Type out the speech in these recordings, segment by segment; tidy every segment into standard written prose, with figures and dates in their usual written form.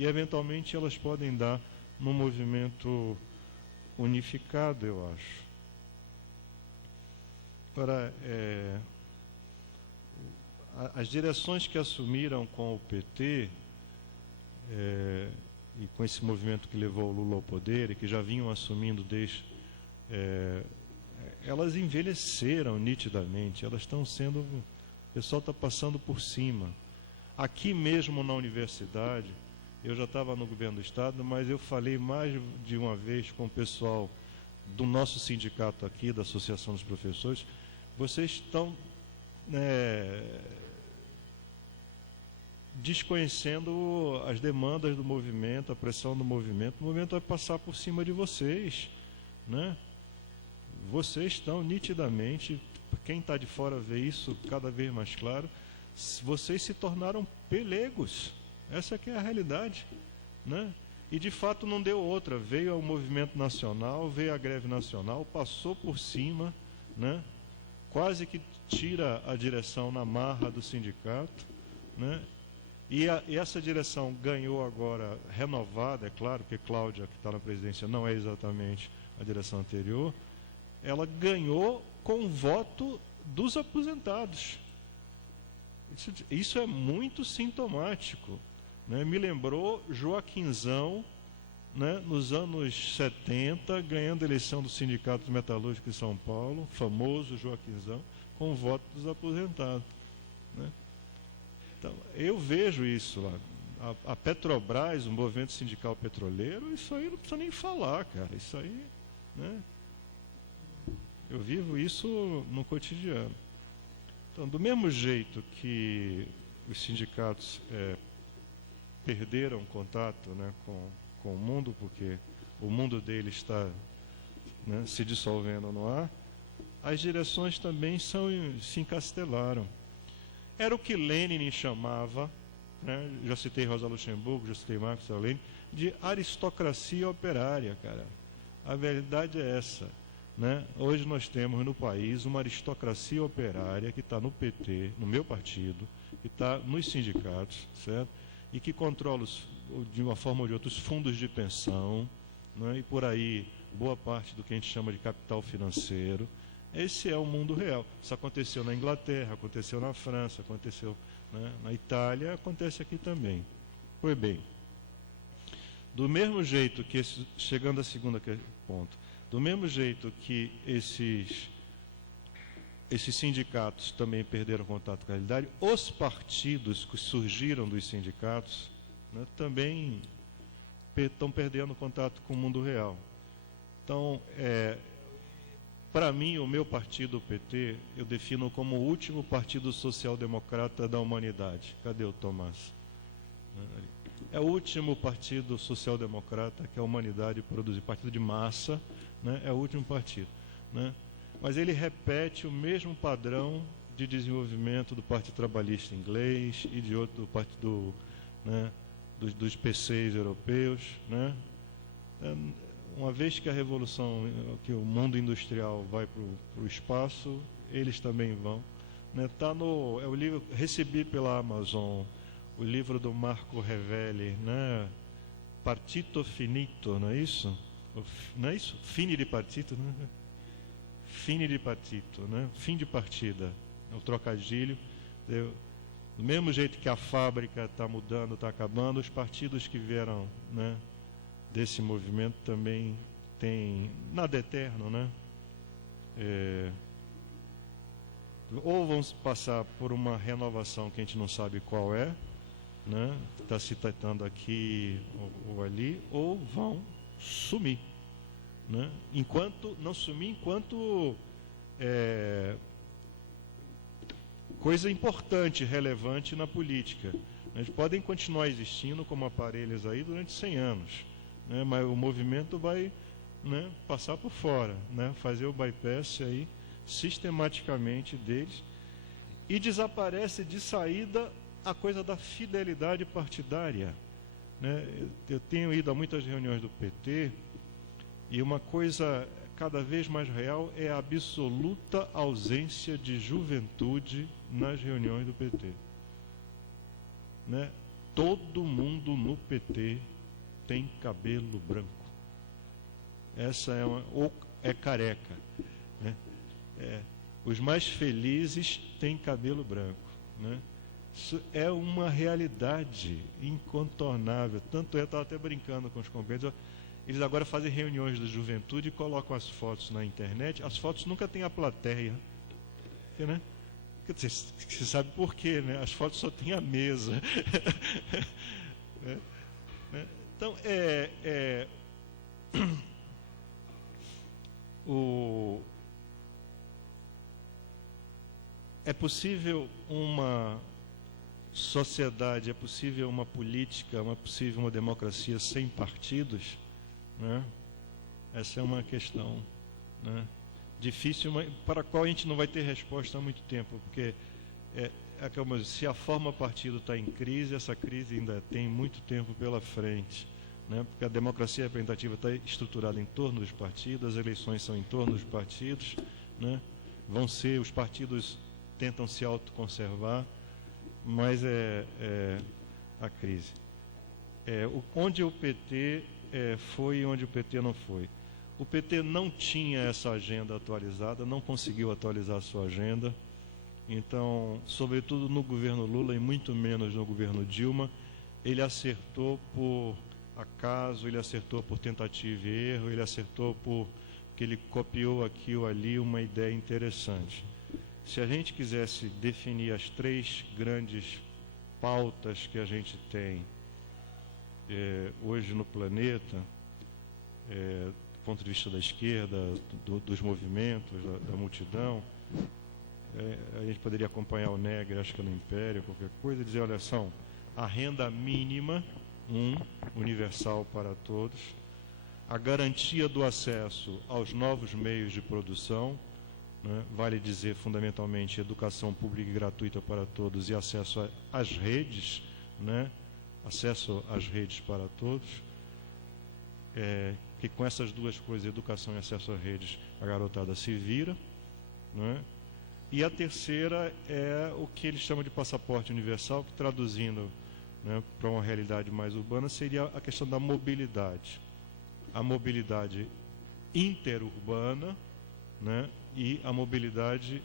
e eventualmente elas podem dar num movimento unificado, eu acho. Agora, as direções que assumiram com o PT, e com esse movimento que levou o Lula ao poder, e que já vinham assumindo desde... elas envelheceram nitidamente, elas estão sendo... O pessoal está passando por cima. Aqui mesmo na universidade, eu já estava no governo do Estado, mas eu falei mais de uma vez com o pessoal do nosso sindicato aqui, da Associação dos Professores, vocês estão desconhecendo as demandas do movimento, a pressão do movimento. O movimento vai passar por cima de vocês, né? Vocês estão nitidamente, quem está de fora vê isso cada vez mais claro, vocês se tornaram pelegos. Essa que é a realidade, né? E de fato não deu outra. Veio o movimento nacional, veio a greve nacional, passou por cima, né? Quase que tira a direção na marra do sindicato, né? E essa direção ganhou agora, renovada, é claro, porque Cláudia, que está na presidência, não é exatamente a direção anterior, ela ganhou com o voto dos aposentados. Isso é muito sintomático, né? Me lembrou Joaquinzão, né, nos anos 70, ganhando a eleição do Sindicato Metalúrgico de São Paulo, famoso Joaquinzão, com o voto dos aposentados, né? Então, eu vejo isso lá. A Petrobras, o movimento sindical petroleiro, isso aí não precisa nem falar, cara. Isso aí, né? Eu vivo isso no cotidiano. Então, do mesmo jeito que os sindicatos perderam contato, né, com o mundo, porque o mundo deles está, né, se dissolvendo no ar, as direções também se encastelaram. Era o que Lenin chamava, né, já citei Rosa Luxemburgo, já citei Marx Aurélio, de aristocracia operária, cara. A verdade é essa, né? Hoje nós temos no país uma aristocracia operária que está no PT, no meu partido, que está nos sindicatos, certo? E que controla, de uma forma ou de outra, os fundos de pensão, né? E por aí boa parte do que a gente chama de capital financeiro. Esse é o mundo real. Isso aconteceu na Inglaterra, aconteceu na França, aconteceu, né, na Itália, acontece aqui também. Pois bem, do mesmo jeito que, chegando à segunda ponto, do mesmo jeito que esses sindicatos também perderam contato com a realidade, os partidos que surgiram dos sindicatos, né, também estão perdendo contato com o mundo real. Então, para mim, o meu partido, o PT, eu defino como o último partido social-democrata da humanidade. Cadê o Tomás? É o último partido social-democrata que a humanidade produziu. Partido de massa, né? É o último partido, né? Mas ele repete o mesmo padrão de desenvolvimento do Partido Trabalhista Inglês e de outro, do partido, né, dos PCs europeus, né? Uma vez que a revolução, que o mundo industrial vai para o espaço, eles também vão, né? Tá no, é o livro, recebi pela Amazon o livro do Marco Revelli, né? Partito Finito, não é isso? Não é isso? Fine di partito, né? Fine di partito, né? Fim de partida, é o trocadilho. Do mesmo jeito que a fábrica está mudando, está acabando, os partidos que vieram, né, desse movimento também tem nada eterno, né? Ou vão passar por uma renovação que a gente não sabe qual é, né? Está se tratando aqui ou ali, ou vão sumir, né? Enquanto não sumir, enquanto coisa importante, relevante na política. Eles podem continuar existindo como aparelhos aí durante 100 anos. Né, mas o movimento vai, né, passar por fora, né, fazer o bypass aí sistematicamente deles, e desaparece de saída a coisa da fidelidade partidária, né? Eu tenho ido a muitas reuniões do PT e uma coisa cada vez mais real é a absoluta ausência de juventude nas reuniões do PT, né? todo mundo no PT tem cabelo branco. Essa é ou é careca, né? Os mais felizes têm cabelo branco, né? Isso é uma realidade incontornável. Tanto é, eu estava até brincando com os companheiros, eles agora fazem reuniões da juventude e colocam as fotos na internet. As fotos nunca têm a plateia, né? Você sabe por quê, né? As fotos só têm a mesa. Então, é possível uma sociedade, é possível uma política, é possível uma democracia sem partidos, né? Essa é uma questão, né, difícil, para a qual a gente não vai ter resposta há muito tempo, porque se a forma partido está em crise, essa crise ainda tem muito tempo pela frente, né? Porque a democracia representativa está estruturada em torno dos partidos, as eleições são em torno dos partidos, né? Os partidos tentam se autoconservar, mas a crise. Onde o PT foi e onde o PT não foi. O PT não tinha essa agenda atualizada, não conseguiu atualizar a sua agenda. Então, sobretudo no governo Lula e muito menos no governo Dilma, ele acertou por acaso, ele acertou por tentativa e erro, ele acertou porque ele copiou aqui ou ali uma ideia interessante. Se a gente quisesse definir as 3 grandes pautas que a gente tem hoje no planeta, do ponto de vista da esquerda, dos movimentos, da multidão, a gente poderia acompanhar o Negri, acho que no Império, qualquer coisa, e dizer, olha, são a renda mínima, universal para todos, a garantia do acesso aos novos meios de produção, né? Vale dizer, fundamentalmente, educação pública e gratuita para todos e acesso às redes, né? Acesso às redes para todos, que com essas 2 coisas, educação e acesso às redes, a garotada se vira, né? E a terceira é o que eles chamam de passaporte universal, que traduzindo, né, para uma realidade mais urbana, seria a questão da mobilidade. A mobilidade interurbana, né, e a mobilidade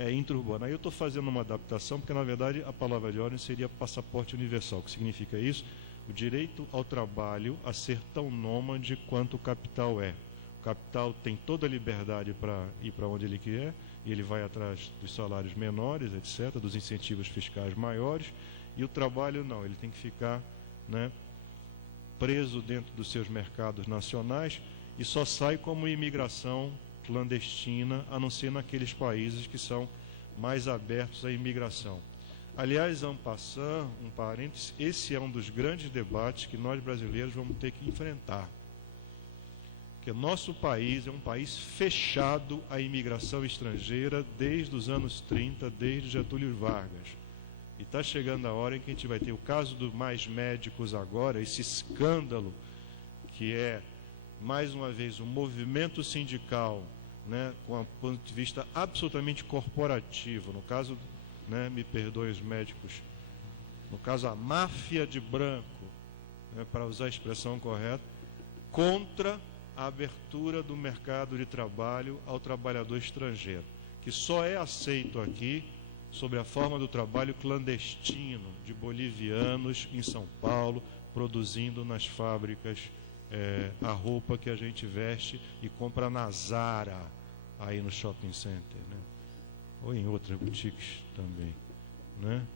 interurbana. Aí eu estou fazendo uma adaptação, porque na verdade a palavra de ordem seria passaporte universal. O que significa isso? O direito ao trabalho a ser tão nômade quanto o capital é. O capital tem toda a liberdade para ir para onde ele quer, e ele vai atrás dos salários menores, etc., dos incentivos fiscais maiores, e o trabalho não, ele tem que ficar, né, preso dentro dos seus mercados nacionais e só sai como imigração clandestina, a não ser naqueles países que são mais abertos à imigração. Aliás, en passant, um parênteses, esse é um dos grandes debates que nós brasileiros vamos ter que enfrentar. Porque nosso país é um país fechado à imigração estrangeira desde os anos 30, desde Getúlio Vargas. E está chegando a hora em que a gente vai ter o caso do Mais Médicos agora, esse escândalo que é, mais uma vez, um movimento sindical, né, com um ponto de vista absolutamente corporativo. No caso, né, me perdoem os médicos, no caso a máfia de branco, né, para usar a expressão correta, contra a abertura do mercado de trabalho ao trabalhador estrangeiro, que só é aceito aqui sob a forma do trabalho clandestino de bolivianos em São Paulo, produzindo nas fábricas a roupa que a gente veste e compra na Zara, aí no shopping center, né? Ou em outras boutiques também, né?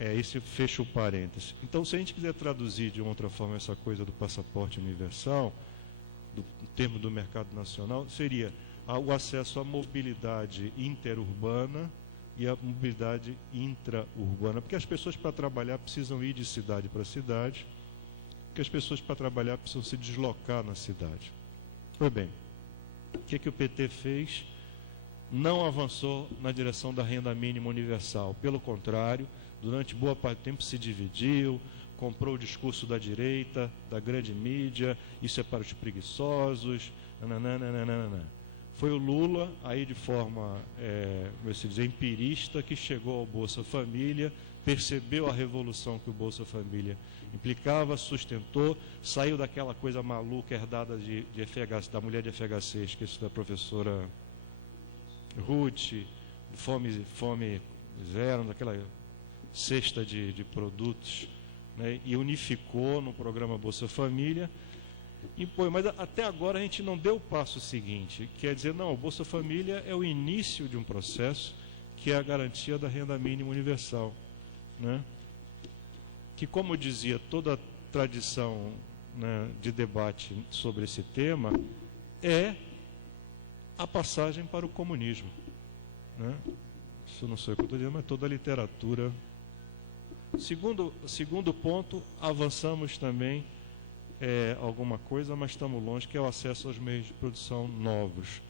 Esse fecha o parênteses. Então, se a gente quiser traduzir de outra forma essa coisa do passaporte universal, do termo do mercado nacional, seria o acesso à mobilidade interurbana e à mobilidade intraurbana, porque as pessoas para trabalhar precisam ir de cidade para cidade, porque as pessoas para trabalhar precisam se deslocar na cidade. Pois bem, o que o PT fez? Não avançou na direção da renda mínima universal. Pelo contrário, durante boa parte do tempo se dividiu, comprou o discurso da direita, da grande mídia, isso é para os preguiçosos, nananana. Foi o Lula, aí de forma, como se diz, empirista, que chegou ao Bolsa Família, percebeu a revolução que o Bolsa Família implicava, sustentou, saiu daquela coisa maluca herdada de FHC, da mulher de FHC, esqueci da professora Ruth, fome zero, daquela cesta de produtos, né, e unificou no programa Bolsa Família. Mas até agora a gente não deu o passo seguinte, quer dizer, não, o Bolsa Família é o início de um processo que é a garantia da renda mínima universal, né? Que, como dizia toda a tradição, né, de debate sobre esse tema, é a passagem para o comunismo, né? Isso não sei o que eu estou dizendo, mas toda a literatura. Segundo ponto, avançamos também alguma coisa, mas estamos longe, que é o acesso aos meios de produção novos.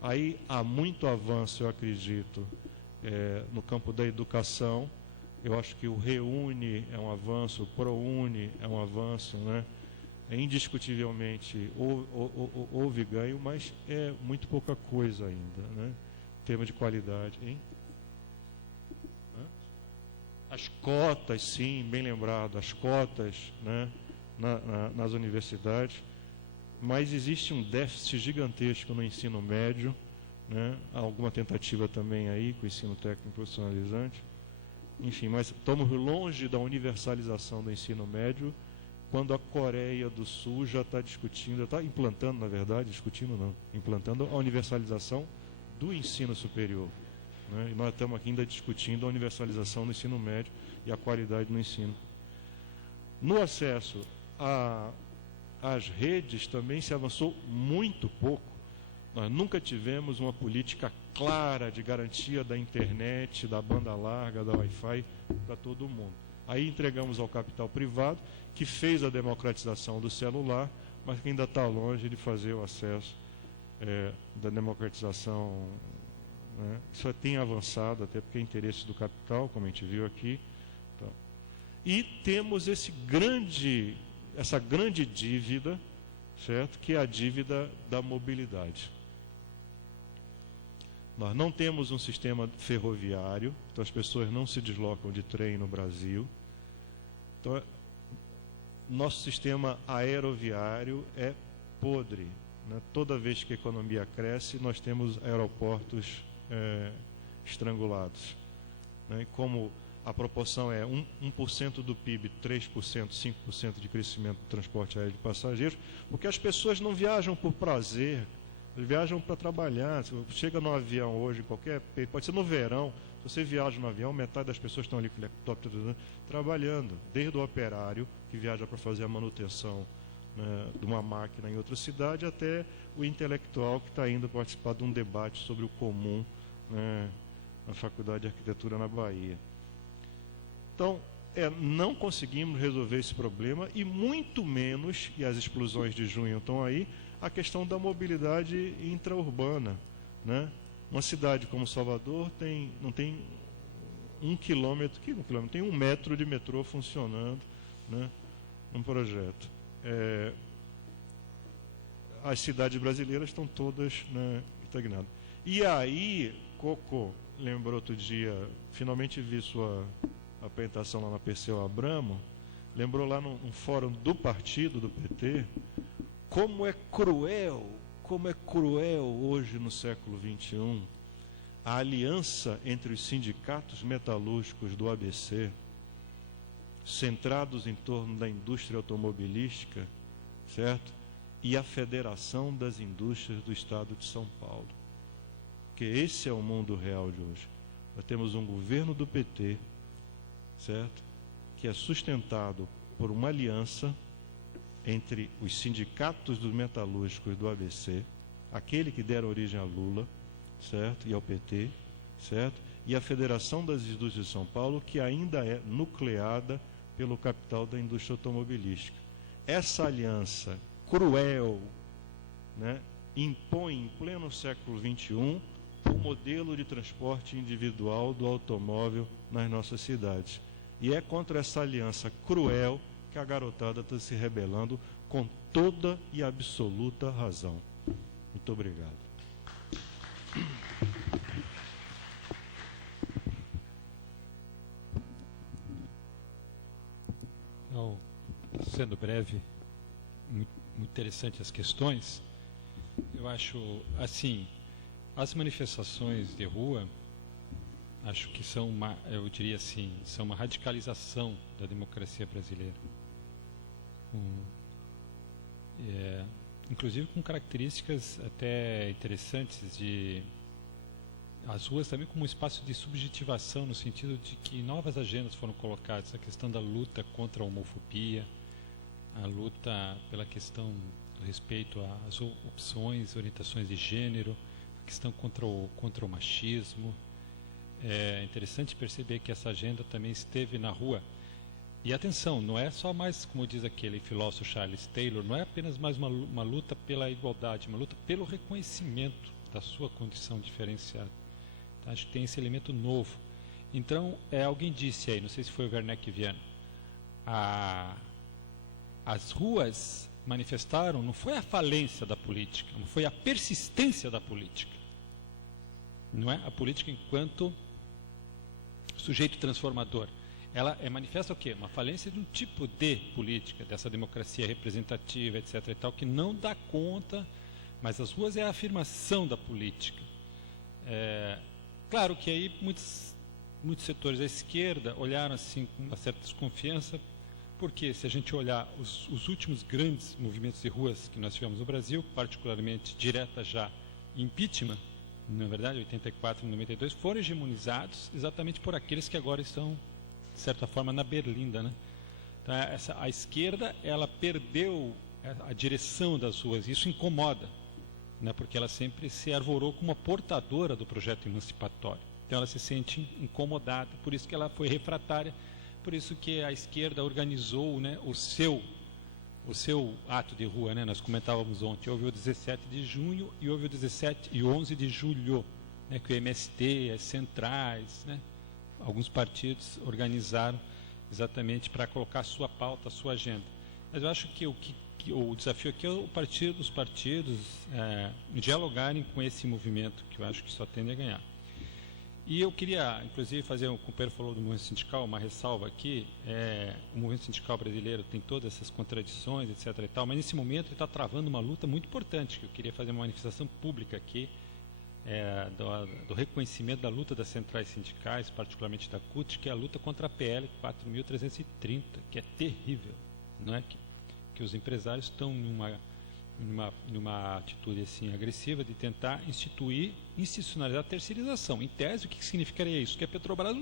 Aí há muito avanço, eu acredito, no campo da educação. Eu acho que o REUNE é um avanço, o ProUni é um avanço, né? Indiscutivelmente houve ganho, mas é muito pouca coisa ainda, né? Em termos de qualidade, hein? As cotas, sim, bem lembrado, as cotas, né, nas universidades, mas existe um déficit gigantesco no ensino médio, né? Há alguma tentativa também aí com o ensino técnico profissionalizante. Enfim, mas estamos longe da universalização do ensino médio, quando a Coreia do Sul já está discutindo, está implantando, na verdade, implantando a universalização do ensino superior, né? E nós estamos aqui ainda discutindo a universalização do ensino médio e a qualidade no ensino. No acesso às redes também se avançou muito pouco. Nós nunca tivemos uma política clara de garantia da internet, da banda larga, da Wi-Fi para todo mundo. Aí entregamos ao capital privado, que fez a democratização do celular, mas que ainda está longe de fazer o acesso da democratização, né? Isso tem avançado, até porque é interesse do capital, como a gente viu aqui. Então, e temos essa grande dívida, certo? Que é a dívida da mobilidade. Nós não temos um sistema ferroviário, então as pessoas não se deslocam de trem no Brasil. Então, nosso sistema aeroviário é podre, né? Toda vez que a economia cresce, nós temos aeroportos estrangulados, né? Como a proporção é 1% do PIB, 3%, 5% de crescimento do transporte aéreo de passageiros, porque as pessoas não viajam por prazer, viajam para trabalhar. Você chega no avião hoje, pode ser no verão, se você viaja no avião, metade das pessoas estão ali com o helicóptero trabalhando, desde o operário que viaja para fazer a manutenção, né, de uma máquina em outra cidade, até o intelectual que está indo participar de um debate sobre o comum, né, na Faculdade de Arquitetura na Bahia. Então, não conseguimos resolver esse problema, e muito menos, e as explosões de junho estão aí, a questão da mobilidade intraurbana, né? Uma cidade como Salvador não tem 1 quilômetro, tem 1 metro de metrô funcionando, né? Um projeto. As cidades brasileiras estão todas, né, estagnadas. E aí, Coco lembrou outro dia, finalmente vi sua apresentação lá na Perseu Abramo, lembrou lá num fórum do partido, do PT, como é cruel hoje no século XXI a aliança entre os sindicatos metalúrgicos do ABC, centrados em torno da indústria automobilística, certo? E a Federação das Indústrias do Estado de São Paulo. Porque esse é o mundo real de hoje. Nós temos um governo do PT, certo? Que é sustentado por uma aliança entre os sindicatos dos metalúrgicos do ABC, aquele que deram origem a Lula, certo? E ao PT, certo? E a Federação das Indústrias de São Paulo, que ainda é nucleada pelo capital da indústria automobilística. Essa aliança cruel, né, impõe em pleno século XXI o modelo de transporte individual do automóvel nas nossas cidades. E é contra essa aliança cruel que a garotada está se rebelando com toda e absoluta razão. Muito obrigado. sendo breve, muito, muito interessante as questões. Eu acho, assim, as manifestações de rua, acho que são eu diria assim, são uma radicalização da democracia brasileira. Inclusive com características até interessantes as ruas também como um espaço de subjetivação, no sentido de que novas agendas foram colocadas, a questão da luta contra a homofobia, a luta pela questão do respeito às opções, orientações de gênero, a questão contra o machismo. É interessante perceber que essa agenda também esteve na rua. E atenção, não é só mais, como diz aquele filósofo Charles Taylor, não é apenas mais uma luta pela igualdade, uma luta pelo reconhecimento da sua condição diferenciada. Então, acho que tem esse elemento novo. Então, alguém disse aí, não sei se foi o Werneck Viana, as ruas manifestaram, não foi a falência da política, não foi a persistência da política. Não é a política enquanto sujeito transformador. Ela manifesta o quê? Uma falência de um tipo de política, dessa democracia representativa, etc. e tal, que não dá conta, mas as ruas é a afirmação da política. Claro que aí muitos setores da esquerda olharam assim com uma certa desconfiança, porque se a gente olhar os últimos grandes movimentos de ruas que nós tivemos no Brasil, particularmente direta já impeachment, na verdade, 84 e 92, foram hegemonizados exatamente por aqueles que agora estão, de certa forma, na berlinda, né? Então, a esquerda, ela perdeu a direção das ruas, e isso incomoda, né? Porque ela sempre se arvorou como uma portadora do projeto emancipatório. Então, ela se sente incomodada, por isso que ela foi refratária, por isso que a esquerda organizou, né, o seu ato de rua, né? Nós comentávamos ontem, houve o 17 de junho e houve o 17 e 11 de julho, né? Que o MST, as centrais, né? Alguns partidos organizaram exatamente para colocar a sua pauta, a sua agenda. Mas eu acho que o desafio aqui é os partidos dialogarem com esse movimento, que eu acho que só tende a ganhar. E eu queria, inclusive, fazer, o companheiro falou do movimento sindical, uma ressalva aqui. O movimento sindical brasileiro tem todas essas contradições, etc. e tal, mas nesse momento ele está travando uma luta muito importante, que eu queria fazer uma manifestação pública aqui, do reconhecimento da luta das centrais sindicais, particularmente da CUT, que é a luta contra a PL 4.330, que é terrível, não é? Que os empresários estão numa atitude assim agressiva de tentar institucionalizar a terceirização. Em tese, o que significaria isso? Que a Petrobras